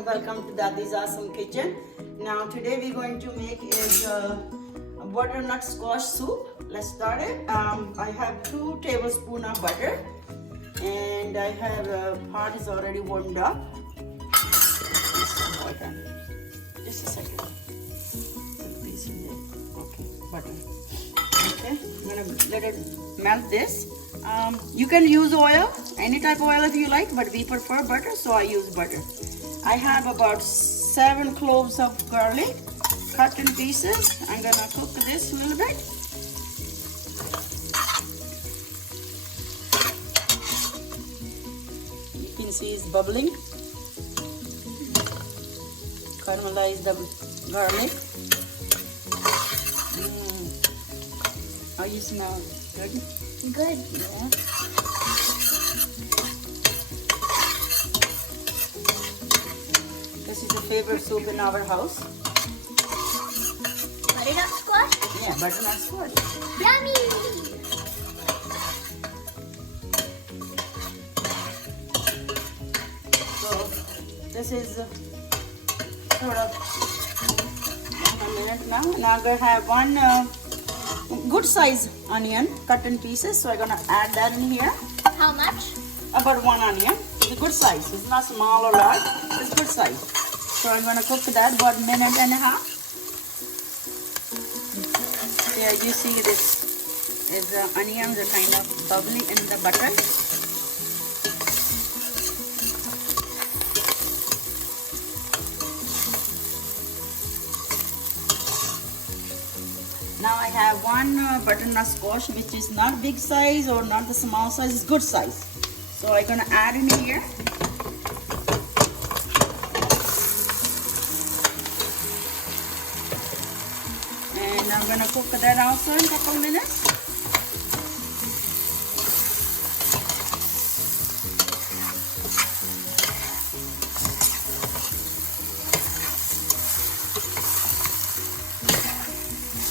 and welcome to Dadi's Awesome Kitchen. Now today we're going to make is a butternut squash soup. Let's start it. I have 2 tablespoons of butter and I have a pot is already warmed up. Just a second. Put this in there. Okay, butter. Okay, I'm gonna let it melt this. You can use oil, any type of oil if you like, but we prefer butter, so I use butter. I have about 7 cloves of garlic cut in pieces. I'm gonna cook this a little bit. You can see it's bubbling. Caramelize the garlic. How you smell? Good? Good. Yeah. This is the favorite soup in our house. Butternut squash? Yeah, butternut squash. Yummy! So this is sort of a minute now. Now I'm gonna have one good size onion cut in pieces. So I'm gonna add that in here. How much? About 1 onion. It's a good size. It's not small or large. It's good size. So I'm gonna cook that about 1.5 minutes. Yeah, you see this is the onions are kind of bubbly in the butter. Now I have one butternut squash, which is not big size or not the small size, it's good size. So I'm gonna add in here. And I'm gonna cook that also in a couple minutes.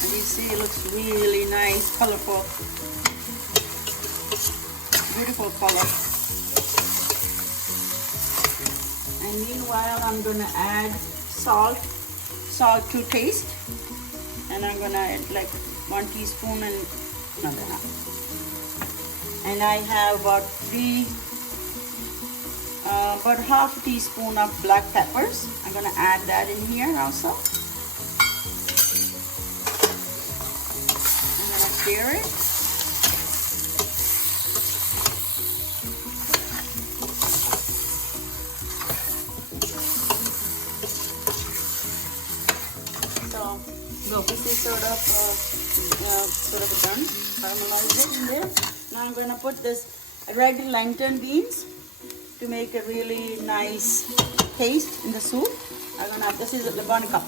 And you see it looks really nice, colorful. Beautiful color. And meanwhile, I'm gonna add salt to taste. And I'm gonna add like 1 teaspoon and another half. And I have about half a teaspoon of black peppers. I'm gonna add that in here also. I'm gonna stir it. So this is sort of done. Caramelize it in there. Now I'm gonna put this red lantern beans to make a really nice taste in the soup. I'm gonna. This is 1 cup.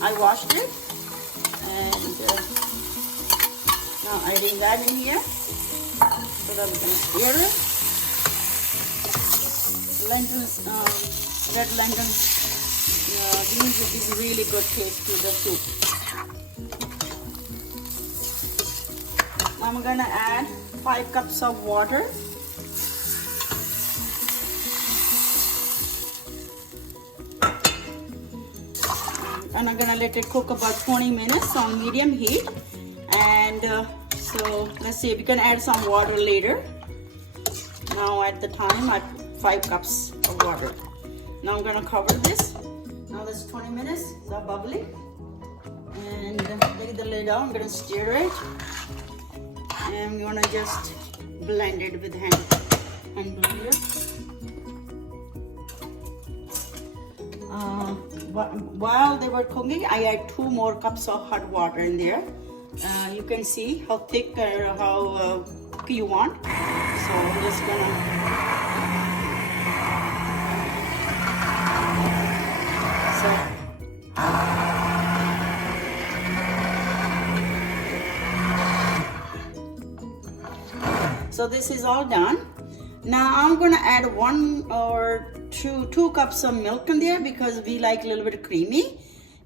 I washed it, and now adding that in here. So that we're gonna stir it. Lentils, red lantern. Beans is really good taste to the soup. I'm gonna add 5 cups of water. And I'm gonna let it cook about 20 minutes on medium heat. And so let's see, we can add some water later. Now at the time I put 5 cups of water. Now I'm gonna cover this. Now this 20 minutes, it's all bubbly. And take the lid out, I'm gonna stir it. And I'm gonna just blend it with hand blender. While they were cooking, I add 2 more cups of hot water in there. You can see how thick or how you want. So I'm just gonna So this is all done. Now I'm gonna add 1 or 2 cups of milk in there because we like a little bit creamy.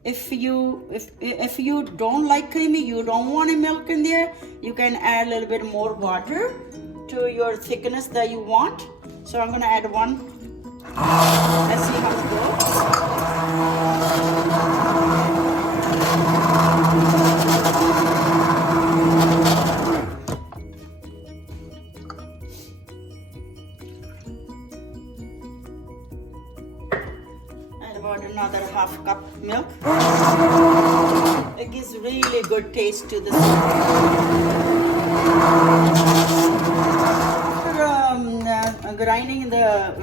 If you don't like creamy, you don't want a milk in there, you can add a little bit more water to your thickness that you want. So I'm gonna add 1 Let's see how it goes. And about another half cup milk. It gives really good taste to the soup. After grinding the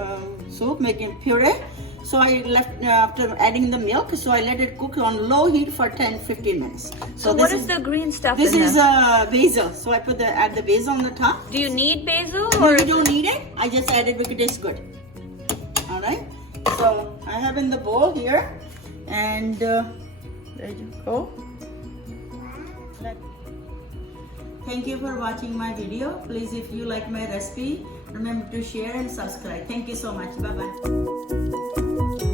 soup, making puree, so I left after adding the milk, so I let it cook on low heat for 10-15 minutes. So what is the green stuff This in is there? basil, so I add the basil on the top. Do you need basil No, or you don't need it. I just added because it tastes good. All right. So I have in the bowl here, and there you go. Thank you for watching my video. Please, if you like my recipe, remember to share and subscribe. Thank you so much. Bye bye.